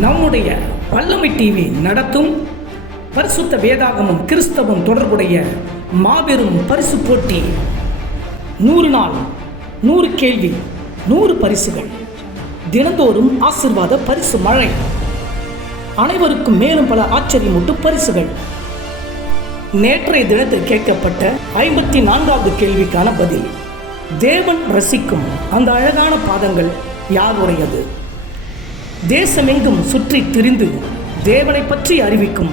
நம்முடைய வல்லமை டிவி நடத்தும் பரிசுத்த வேதாகமும் கிறிஸ்தவம் தொடர்புடைய மாபெரும் பரிசு போட்டி. நூறு நாள் நூறு கேள்வி நூறு பரிசுகள். தினந்தோறும் ஆசிர்வாத பரிசு மழை. அனைவருக்கும் மேலும் பல ஆச்சரியமூட்டு பரிசுகள். நேற்றைய தினத்தில் கேட்கப்பட்ட ஐம்பத்தி நான்காவது கேள்விக்கான பதில். தேவன் ரசிக்கும் அந்த அழகான பாதங்கள் யாருடையது? தேசமெங்கும் சுற்றி திரிந்து தேவனை பற்றி அறிவிக்கும்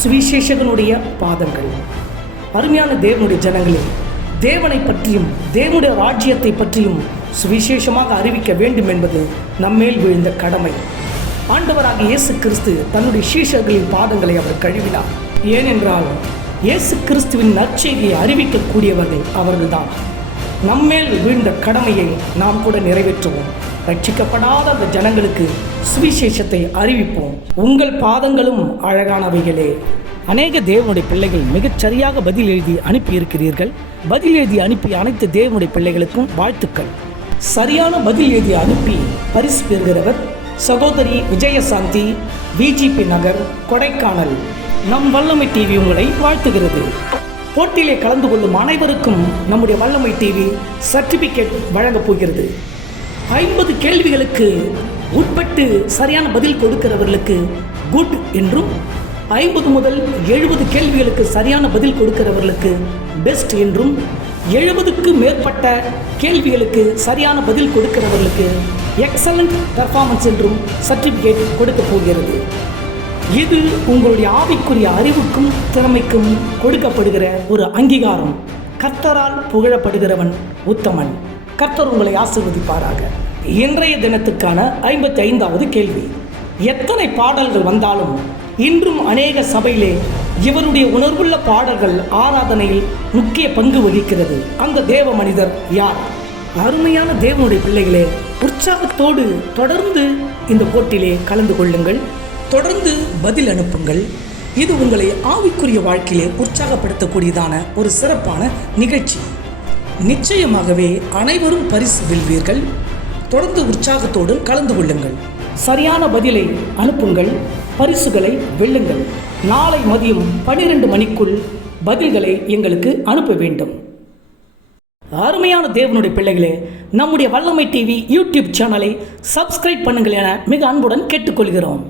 சுவிசேஷகனுடைய பாதங்கள். அருமையான தேவனுடைய ஜனங்களே தேவனை பற்றியும் தேவனுடைய ராஜ்யத்தை பற்றியும் சுவிசேஷமாக அறிவிக்க வேண்டும் என்பது நம்மேல் விழுந்த கடமை. ஆண்டவராக இயேசு கிறிஸ்து தன்னுடைய சீஷர்களின் பாதங்களை அவர் கழுவினார். ஏனென்றால் இயேசு கிறிஸ்துவின் நற்செய்தியை அறிவிக்கக்கூடியவர்கள் அவர்கள்தான். நம்மேல் வீழ்ந்த கடமையை நாம் கூட நிறைவேற்றுவோம். ரட்சிக்கப்படாத அந்த ஜனங்களுக்கு சுவிசேஷத்தை அறிவிப்போம். உங்கள் பாதங்களும் அழகானவைகளே. அநேக தேவனுடைய பிள்ளைகள் மிகச்சரியாக பதில் எழுதி அனுப்பியிருக்கிறீர்கள். பதில் எழுதி அனுப்பிய அனைத்து தேவனுடைய பிள்ளைகளுக்கும் வாழ்த்துக்கள். சரியான பதில் எழுதி அனுப்பி பரிசு பெறுகிறவர் சகோதரி விஜயசாந்தி விஜிபி நகர் கொடைக்கானல். நம் வல்லமை டிவி உங்களை வாழ்த்துகிறது. போட்டியிலே கலந்து கொள்ளும் அனைவருக்கும் நம்முடைய வல்லமை டிவி சர்டிபிகேட் வழங்கப் போகிறது. ஐம்பது கேள்விகளுக்கு உட்பட்டு சரியான பதில் கொடுக்கிறவர்களுக்கு குட் என்றும் ஐம்பது முதல் எழுபது கேள்விகளுக்கு சரியான பதில் கொடுக்கிறவர்களுக்கு பெஸ்ட் என்றும் எழுபதுக்கு மேற்பட்ட கேள்விகளுக்கு சரியான பதில் கொடுக்கிறவர்களுக்கு எக்ஸலண்ட் பெர்ஃபார்மன்ஸ் என்றும் சர்டிஃபிகேட் கொடுக்க போகிறது. இது உங்களுடைய ஆவிக்குரிய அறிவுக்கும் திறமைக்கும் கொடுக்கப்படுகிற ஒரு அங்கீகாரம்? கர்த்தரால் புகழப்படுகிறவன் உத்தமன். கர்த்தர் உங்களை ஆசிர்வதிப்பாராக. இன்றைய தினத்துக்கான ஐம்பத்தி ஐந்தாவது கேள்வி. எத்தனை பாடல்கள் வந்தாலும் இன்றும் அநேக சபையிலே இவருடைய உணர்வுள்ள பாடல்கள் ஆராதனையில் முக்கிய பங்கு வகிக்கிறது. அந்த தேவ மனிதர் யார்? அருமையான தேவனுடைய பிள்ளைகளே உற்சாகத்தோடு தொடர்ந்து இந்த போட்டியிலே கலந்து கொள்ளுங்கள். தொடர்ந்து பதில் அனுப்புங்கள். இது உங்களை ஆவிக்குரிய வாழ்க்கையிலே உற்சாகப்படுத்தக்கூடியதான ஒரு சிறப்பான நிகழ்ச்சி. நிச்சயமாகவே அனைவரும் பரிசு வெல்வீர்கள். தொடர்ந்து உற்சாகத்தோடு கலந்து கொள்ளுங்கள். சரியான பதிலை அனுப்புங்கள். பரிசுகளை வெல்லுங்கள். நாளை மதியம் பன்னிரண்டு மணிக்குள் பதில்களை எங்களுக்கு அனுப்ப வேண்டும். அருமையான தேவனுடைய பிள்ளைகளே நம்முடைய வல்லமை டிவி யூடியூப் சேனலை சப்ஸ்கிரைப் பண்ணுங்கள் என மிக அன்புடன் கேட்டுக்கொள்கிறோம்.